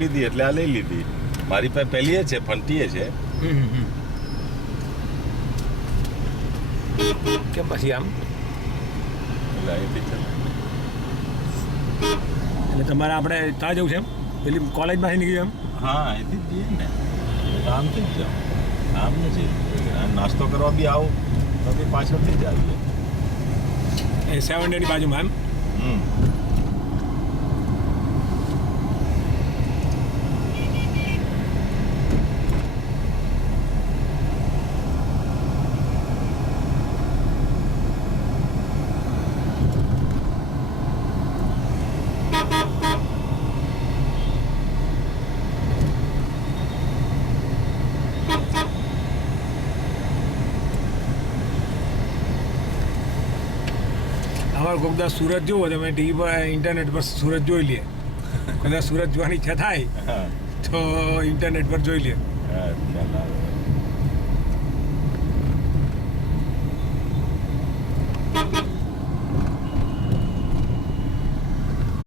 લીધી એટલે આ લઈ લીધી. મારી પાસે પહેલી છે ફંટીએ છે. કેમ પછી આમ એટલે અહીંથી ચાલે. એટલે તમારે આપણે ત્યાં જવું છે એમ પેલી કોલેજમાંથી નીકળી એમ હા અહીંથી જ જઈએ ને. આમથી જ જાઓ. આમ નથી આમ નાસ્તો કરવા બી આવો તો બી પાછળથી જ આવીએ. એ 7 ની બાજુમાં એમ અમારે કોઈક દા સુરત જુઓ તમે ટીવી પર ઇન્ટરનેટ પર સુરત જોઈ લે કદાચ સુરત જોવાની ઈચ્છા થાય હા તો ઇન્ટરનેટ પર જોઈ લે. હા ખ્યાલ આવે.